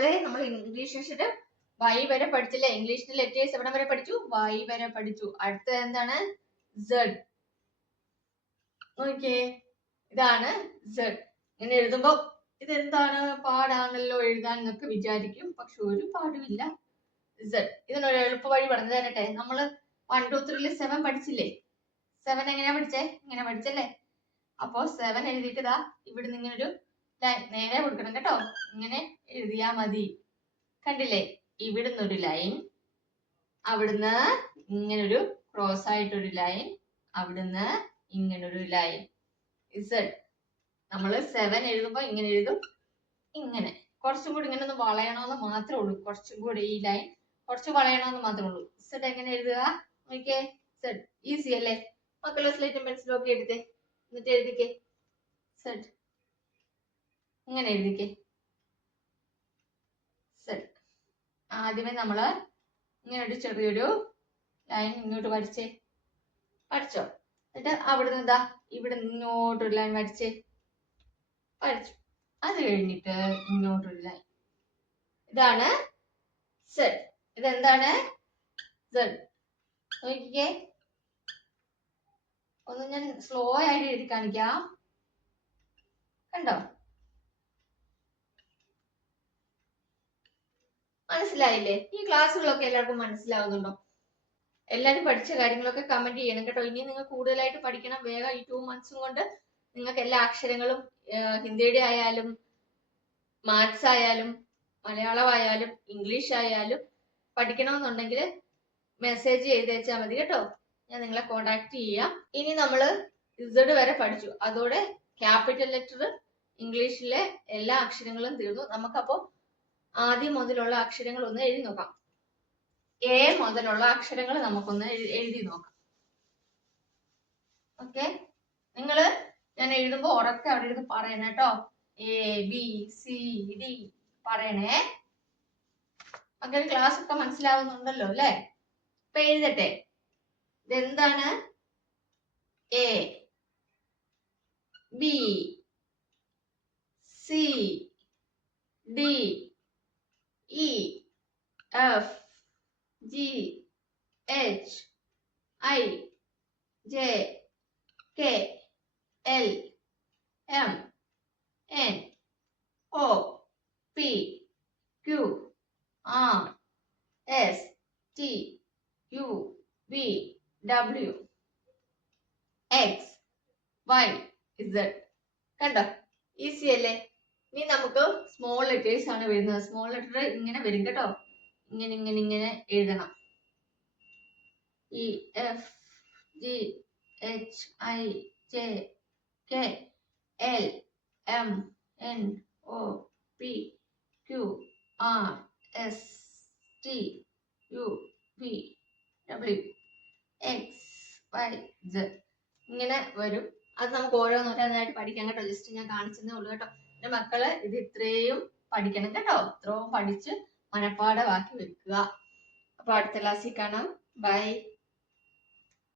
മക്കളെ നമ്മൾ English സെഷന് Y വരെ പഠിച്ചില്ലേ? ഇംഗ്ലീഷിന്റെ ലെറ്റേഴ്സ് എവിടെ വരെ പഠിച്ചു? വൈ വരെ പഠിച്ചു. അടുത്തത് എന്താണ്? സെഡ്. നോക്കിയേ, ഇതാണ് സെഡ്. ഇങ്ങനെ എഴുതുമ്പോ ഇതെന്താണ് പാടാണല്ലോ എഴുതാൻ എന്നൊക്കെ വിചാരിക്കും. പക്ഷെ ഒരു പാടുമില്ല. സെഡ്. ഇതിനൊരു എളുപ്പ വഴി പറഞ്ഞു തരട്ടെ. നമ്മള് 1 2 3 7 പഠിച്ചില്ലേ? 7 എങ്ങനെയാ പഠിച്ചേ? ഇങ്ങനെ പഠിച്ചല്ലേ? അപ്പോ 7 എഴുതിയിട്ട് ഇതാ ഇവിടുന്ന് ഇങ്ങനെ ഒരു ലൈൻ നേരെ കൊടുക്കണം കേട്ടോ. ഇങ്ങനെ എഴുതിയാ മതി. കണ്ടില്ലേ? ഇവിടുന്ന് ഒരു ലൈൻ, അവിടുന്ന് ഇങ്ങനൊരു ക്രോസ് ആയിട്ടൊരു ലൈൻ, അവിടുന്ന് ഇങ്ങനൊരു ലൈൻ. ഇസഡ്. നമ്മൾ 7 എഴുതുമ്പോ ഇങ്ങനെ എഴുതും. ഇങ്ങനെ കുറച്ചും കൂടി ഇങ്ങനെ ഒന്ന് വളയണമെന്ന് മാത്രമേ ഉള്ളൂ. കുറച്ചും കൂടി ഈ ലൈൻ കുറച്ച് വളയണമെന്ന് മാത്രമേ ഉള്ളൂ. ഇസഡ് എങ്ങനെ എഴുതുക? നോക്കിയേ, സെഡ്. ഈസി അല്ലേ? മക്കളെ സ്ലേറ്റും പെൻസിലും ഒക്കെ എടുത്തേ, എന്നിട്ട് എഴുതിക്കേ. സെഡ് ഇങ്ങനെ എഴുതിക്കേ. സെഡ്. ആദ്യമേ നമ്മള് ഇങ്ങനെ ഒരു ചെറിയൊരു ലൈൻ ഇങ്ങോട്ട് വരച്ചേ. വരച്ചോ? എന്നിട്ട് അവിടുന്ന് ഇതാ ഇവിടെ ഇങ്ങോട്ടൊരു ലൈൻ വരച്ചേ. വരച്ചു. അത് കഴിഞ്ഞിട്ട് ഇങ്ങോട്ടൊരു ലൈൻ. ഇതാണ് സെഡ്. ഇതെന്താണ്? സെഡ്. നോക്കിക്കേ, ഒന്ന് ഞാൻ സ്ലോ ആയിട്ട് എഴുതി കാണിക്കാം. കണ്ടോ? മനസ്സിലായില്ലേ? ഈ ക്ലാസ്സുകളൊക്കെ എല്ലാവർക്കും മനസ്സിലാവുന്നുണ്ടോ? എല്ലാവരും പഠിച്ച കാര്യങ്ങളൊക്കെ കമന്റ് ചെയ്യണം കേട്ടോ. ഇനി നിങ്ങൾ കൂടുതലായിട്ട് പഠിക്കണം. വേഗം ഈ 2 months കൊണ്ട് നിങ്ങൾക്ക് എല്ലാ അക്ഷരങ്ങളും ഹിന്ദിയുടെ ആയാലും മാത്സ് ആയാലും മലയാളമായാലും ഇംഗ്ലീഷ് ആയാലും പഠിക്കണമെന്നുണ്ടെങ്കിൽ മെസ്സേജ് ചെയ്തേച്ചാൽ മതി കേട്ടോ. ഞാൻ നിങ്ങളെ കോണ്ടാക്ട് ചെയ്യാം. ഇനി നമ്മൾ ഇസഡ് വരെ പഠിച്ചു. അതോടെ ക്യാപിറ്റൽ ലെറ്റർ ഇംഗ്ലീഷിലെ എല്ലാ അക്ഷരങ്ങളും തീർന്നു. നമുക്കപ്പോ ആദ്യം മുതലുള്ള അക്ഷരങ്ങൾ ഒന്ന് എഴുതി നോക്കാം. എ മുതലുള്ള അക്ഷരങ്ങൾ നമുക്കൊന്ന് എഴുതി നോക്കാം. ഓക്കെ, നിങ്ങള് ഞാൻ എഴുതുമ്പോ ഉറക്കെ അവിടെ ഇരുന്ന് പറയണേ കേട്ടോ. എ ബി സി ഡി പറയണേ. അങ്ങനെ ക്ലാസ് ഒക്കെ മനസ്സിലാവുന്നുണ്ടല്ലോ അല്ലേ? ഇപ്പൊ എഴുതട്ടെ. ഇതെന്താണ്? A B C D E F G H I J K L M N O P Q R S T U V W X Y Z. കണ്ടോ? Easy അല്ലേ? ഇനി നമുക്ക് സ്മോൾ ലെറ്റേഴ്സ് ആണ് വരുന്നത്. സ്മോൾ ലെറ്റർ ഇങ്ങനെ വരും കേട്ടോ. ഇങ്ങനെ ഇങ്ങനെ ഇങ്ങനെ എഴുതണം. E F G H I J K L M N O P Q R S T U V W X Y Z. ഇങ്ങനെ വരും. അത് നമുക്ക് ഓരോന്നോരോന്നായിട്ട് പഠിക്കാം കേട്ടോ. ജസ്റ്റ് ഞാൻ കാണിച്ചതേ ഉള്ളൂ കേട്ടോ. എന്റെ മക്കള് ഇത് ഇത്രയും പഠിക്കണം കേട്ടോ. ഇത്രയും പഠിച്ച് മനപ്പാഠമാക്കി വെക്കുക. അപ്പൊ അടുത്ത ക്ലാസ്സിൽ കാണാം. ബൈ.